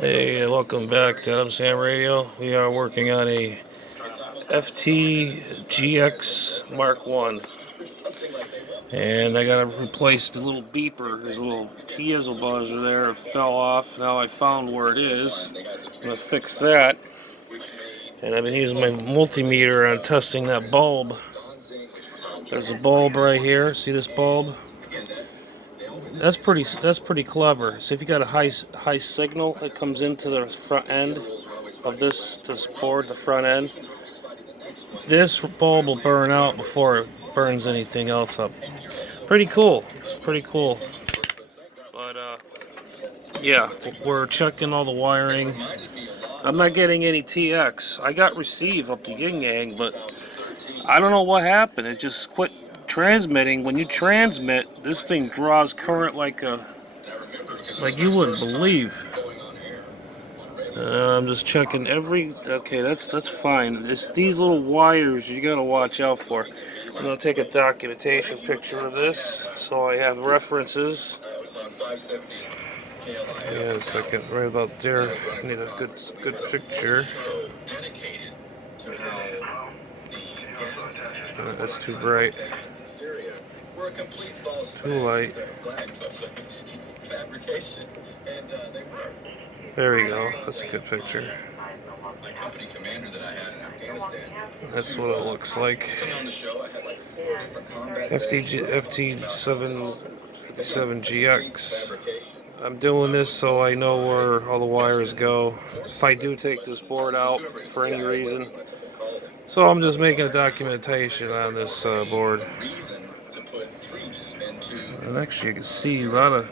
Hey, welcome back to Adam Sam Radio. We are working on a FTGX Mark 1. And I gotta replace the little beeper. There's a little piezo buzzer there. It fell off. Now I found where it is. I'm gonna fix that. And I've been using my multimeter on testing that bulb. There's a bulb right here. See this bulb? That's pretty clever. So if you got a high signal that comes into the front end of this board, the front end, this bulb will burn out before it burns anything else up. Pretty cool. It's pretty cool. But yeah, we're checking all the wiring. I'm not getting any TX. I got receive up to yin yang, but I don't know what happened. It just quit transmitting. When you transmit, this thing draws current like you wouldn't believe. I'm just checking every. Okay, that's fine. It's these little wires you gotta watch out for. I'm gonna take a documentation picture of this so I have references. Yeah, a second, right about there. I need a good picture. That's too bright. Too light. There we go. That's a good picture. That's what it looks like. FT757GX. I'm doing this so I know where all the wires go if I do take this board out for any reason. So I'm just making a documentation on this board. And actually you can see a lot of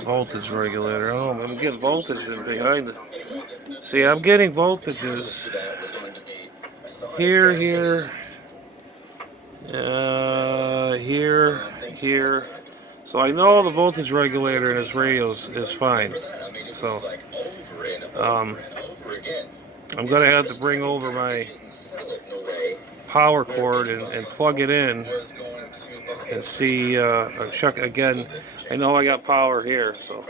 voltage regulator. Oh, I'm getting voltage in behind it. See, I'm getting voltages here, here, here. So I know the voltage regulator in this radio is fine. So I'm gonna have to bring over my power cord and plug it in and see. Check again. I know I got power here. So,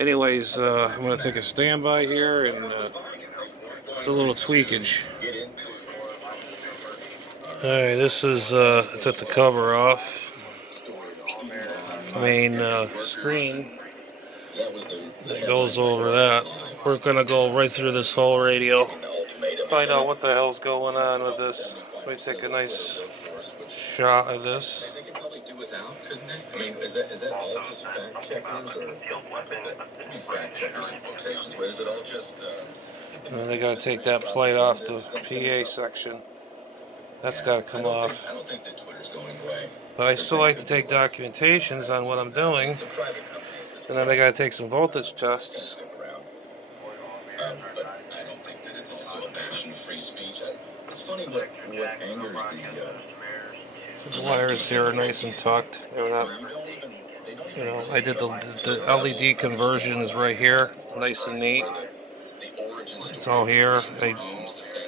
anyways, I'm gonna take a standby here and do a little tweakage. Alright, this is I took the cover off. Main screen that goes over that. We're gonna go right through this whole radio, find out what the hell's going on with this. Let me take a nice shot of this. And they gotta take that plate off the PA section. That's gotta come off. But I still like to take documentations on what I'm doing. And then they gotta take some voltage tests. So the wires here are nice and tucked. They're not, you know, I did the LED conversion is right here, nice and neat. It's all here. I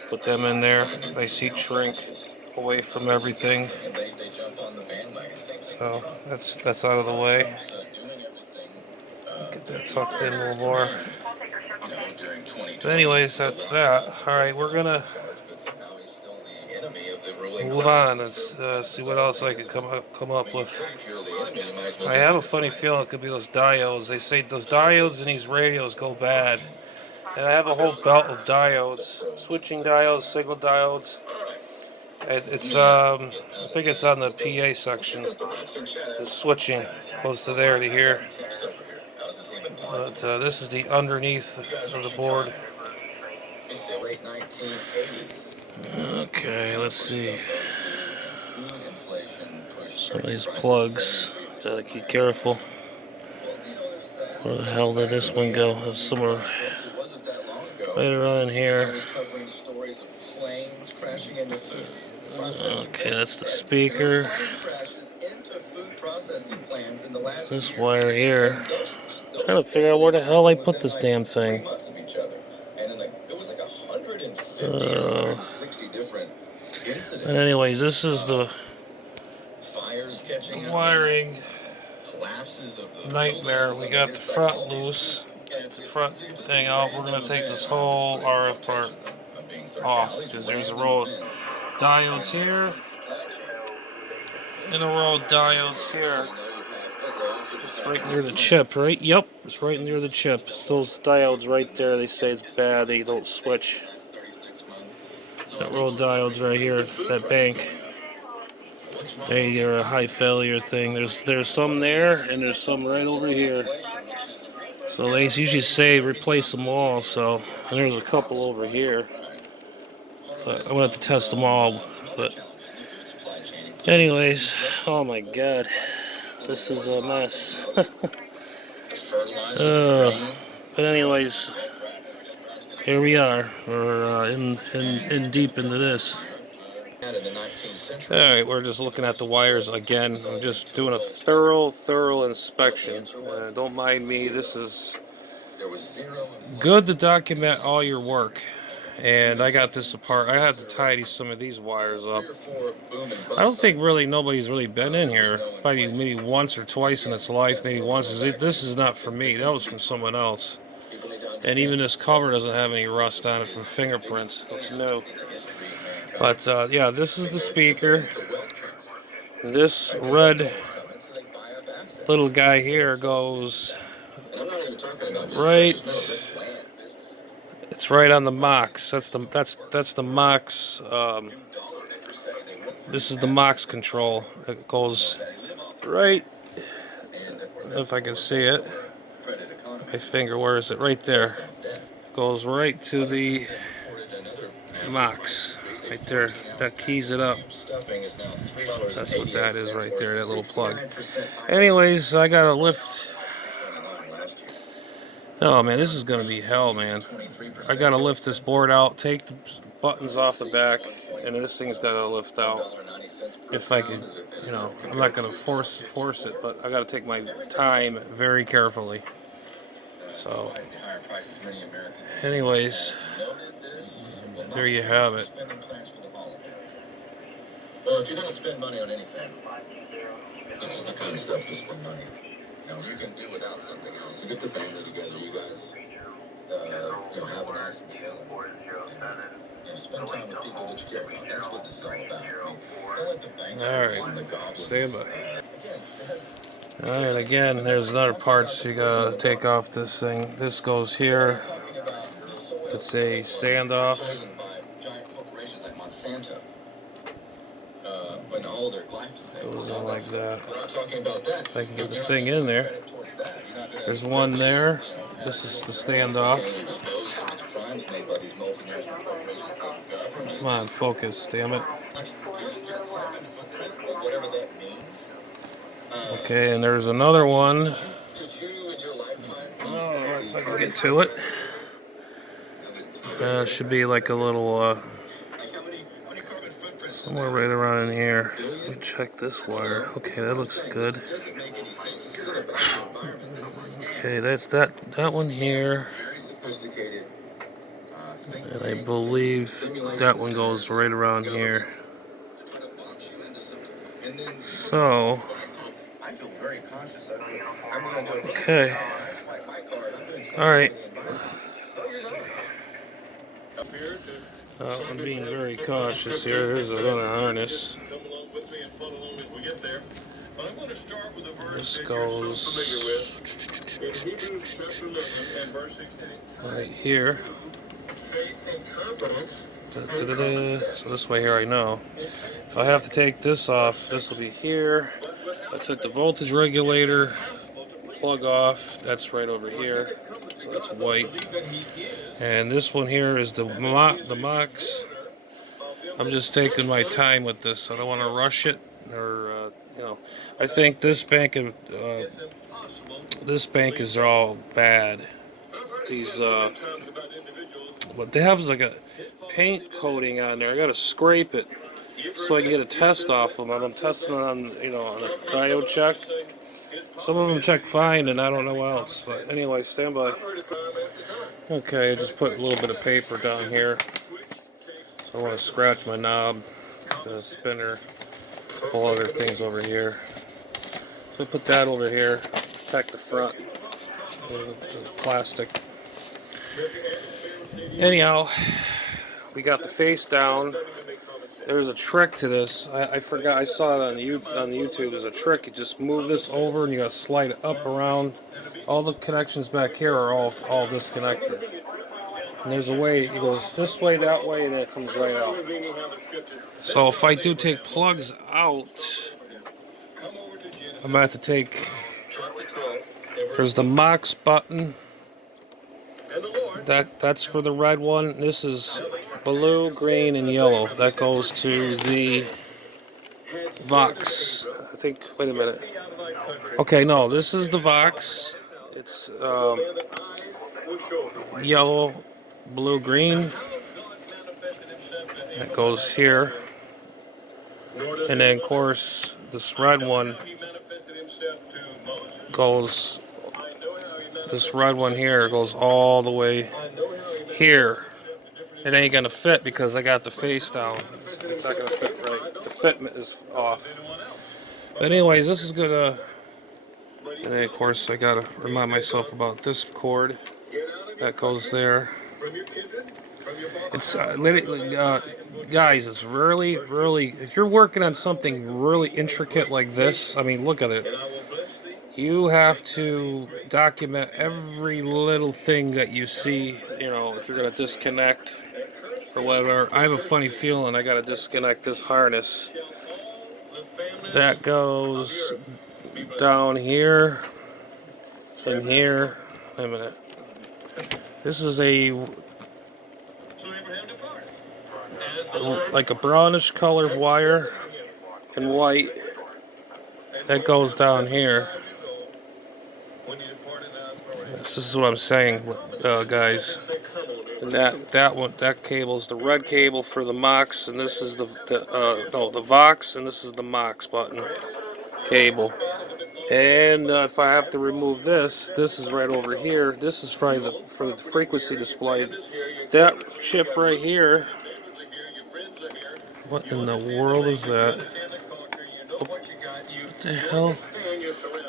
put them in there. Nice heat shrink away from everything. So that's out of the way. Get that tucked in a little more. But anyways, that's that. Alright, we're gonna move on and see what else I can come up with. I have a funny feeling it could be those diodes. They say those diodes in these radios go bad. And I have a whole belt of diodes, switching diodes, signal diodes. It's I think it's on the PA section. It's switching close to there to here. But this is the underneath of the board. Okay, let's see. Some of these plugs, gotta keep careful. Where the hell did this one go? There's somewhere right around here. Okay, that's the speaker. This wire here. I'm trying to figure out where the hell I put this damn thing. But anyways, this is the wiring nightmare. We got the front loose, the front thing out. We're gonna take this whole RF part off because there's a row of diodes here and a row of diodes here. It's right near the chip, right? Yep, it's right near the chip. Those diodes right there, they say it's bad, they don't switch. That row of diodes right here, that bank, they are a high failure thing. There's some there, and there's some right over here. So they usually say replace them all, so, and there's a couple over here. But I'm gonna have to test them all, but anyways, oh my god. This is a mess. But anyways, here we are. We're in deep into this. Alright, we're just looking at the wires again. I'm just doing a thorough inspection. Don't mind me. This is good to document all your work. And I got this apart. I had to tidy some of these wires up. I don't think really nobody's really been in here. Probably maybe once or twice in its life. Maybe once. This is not from me. That was from someone else. And even this cover doesn't have any rust on it from fingerprints. It's new. But yeah, this is the speaker. This red little guy here goes right. It's right on the MOX. That's the MOX. This is the MOX control. It goes right. If I can see it, my finger. Where is it? Right there. It goes right to the MOX. Right there. That keys it up. That's what that is right there. That little plug. Anyways, I gotta lift. Oh man, this is gonna be hell, man. I gotta lift this board out, take the buttons off the back, and this thing's gotta lift out. If I could, you know, I'm not gonna force it, but I gotta take my time very carefully. So, anyways, there you have it. Well, if you're gonna spend money on anything, this is the kind of stuff to spend money. You know, you can do without something else. You get the family together, you guys, you know, have a nice meal. And, spend time with people that you care about. That's what this is all about. Alright, stand by. Alright, again, there's another parts you gotta take off this thing. This goes here. It's a standoff. Goes in like that. If I can get the thing in there. There's one there. This is the standoff. Come on, focus, damn it. Okay, and there's another one. Oh, if I can get to it. Should be like a little, somewhere right around in here. Let me check this wire. Okay, that looks good. Okay, that's that one here. And I believe that one goes right around here. So, okay. Alright. I'm being very cautious here. There's another harness. This goes right here. So this way here I know. If I have to take this off, this will be here. I took the voltage regulator plug off. That's right over here. So that's white. And this one here is the MOX. I'm just taking my time with this. I don't want to rush it, or you know. I think this bank is all bad. These what they have is like a paint coating on there. I got to scrape it so I can get a test off them. And I'm testing it on, you know, on a diode check. Some of them check fine, and I don't know else. But anyway, stand by. Okay, I just put a little bit of paper down here I want to scratch my knob, the spinner, a couple other things over here. So I put that over here, protect the front, the plastic. Anyhow, we got the face down. There's a trick to this. I forgot. I saw it on the YouTube. There's a trick. You just move this over, and you gotta slide it up around. All the connections back here are all disconnected. And there's a way. It goes this way, that way, and then it comes right out. So if I do take plugs out, I'm gonna have to take. There's the Mox button. That's for the red one. This is blue, green, and yellow. That goes to the Vox. I think. Wait a minute. Okay, no, this is the Vox. It's yellow, blue, green. That goes here. And then, of course, this red one goes. This red one here goes all the way here. It ain't gonna fit because I got the face down. It's not gonna fit right. The fitment is off. But anyways, this is good. And then of course I gotta remind myself about this cord that goes there. It's guys, it's really, if you're working on something really intricate like this, I mean, look at it. You have to document every little thing that you see, you know, if you're gonna disconnect or whatever. I have a funny feeling I gotta disconnect this harness. That goes down here and here. Wait a minute. This is like a brownish colored wire and white. That goes down here. This is what I'm saying, guys. And that cable's the red cable for the Mox, and this is the Vox, and this is the Mox button cable. And if I have to remove this is right over here. This is for the frequency display. That chip right here. What in the world is that? What the hell?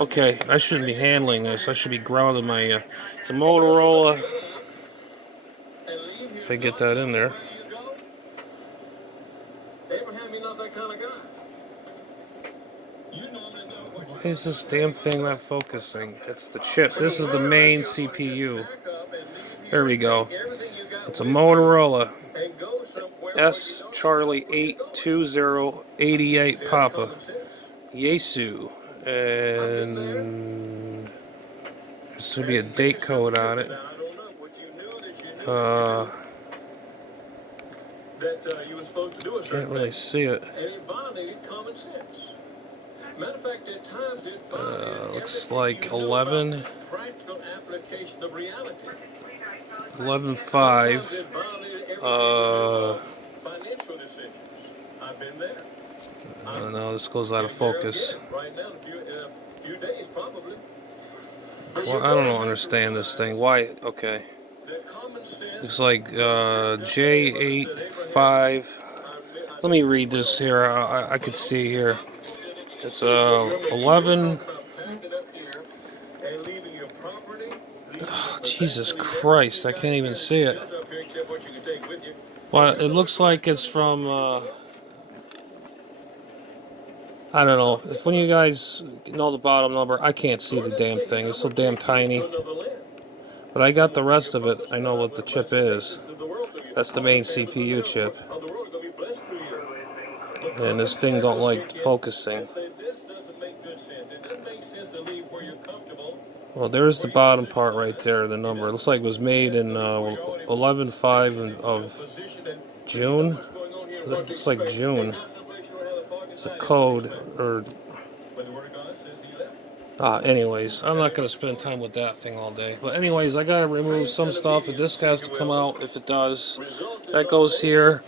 Okay, I shouldn't be handling this. I should be grounding my. It's a Motorola. If I get that in there. Why is this damn thing not focusing? It's the chip. This is the main CPU. There we go. It's a Motorola S Charlie 82088 Papa Yeasu, and there should be a date code on it. Can't really see it. Looks like 11. 11.5. No, this goes out of focus. Well, I don't understand this thing. Why? Okay. Looks like J85. Let me read this here. I could see here. It's 11. Oh, Jesus Christ, I can't even see it. Well, it looks like it's from, I don't know. If one of you guys know the bottom number, I can't see the damn thing. It's so damn tiny. But I got the rest of it. I know what the chip is. That's the main CPU chip. And this thing don't like focusing. Well, there's the bottom part right there, the number. It looks like it was made in 11/5 of June. It looks like June. It's a code, or... anyways, I'm not going to spend time with that thing all day. But anyways, I got to remove some stuff. The disc has to come out if it does. That goes here.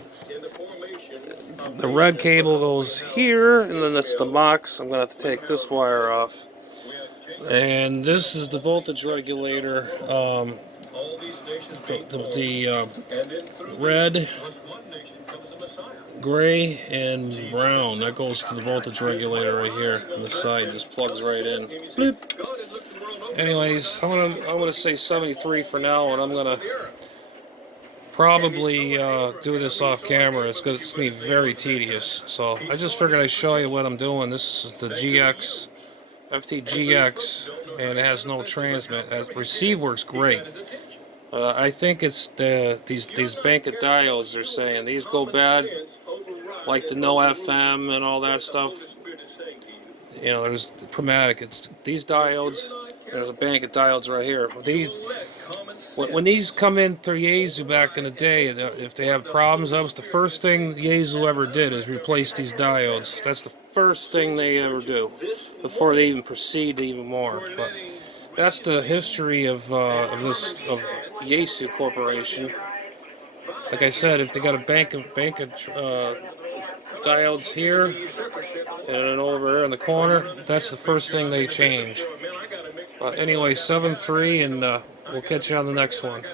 The red cable goes here, and then that's the Mox. I'm going to have to take this wire off. And this is the voltage regulator. The red gray and brown. That goes to the voltage regulator right here on the side. Just plugs right in. Bloop. Anyways, I'm gonna say 73 for now, and I'm gonna probably do this off camera. It's gonna be very tedious. So I just figured I'd show you what I'm doing. This is the GX FTGX, and it has no transmit. Receive works great. I think it's these bank of diodes they're saying. These go bad, like the no FM and all that stuff. You know, there's Chromatic. It's these diodes. There's a bank of diodes right here. When these come in through Yeasu back in the day, if they have problems, that was the first thing Yeasu ever did, is replace these diodes. That's the first thing they ever do before they even proceed even more. But that's the history of Yeasu Corporation. Like I said, if they got a bank of diodes here and then over here in the corner, that's the first thing they change. Anyway, 7-3, and we'll catch you on the next one.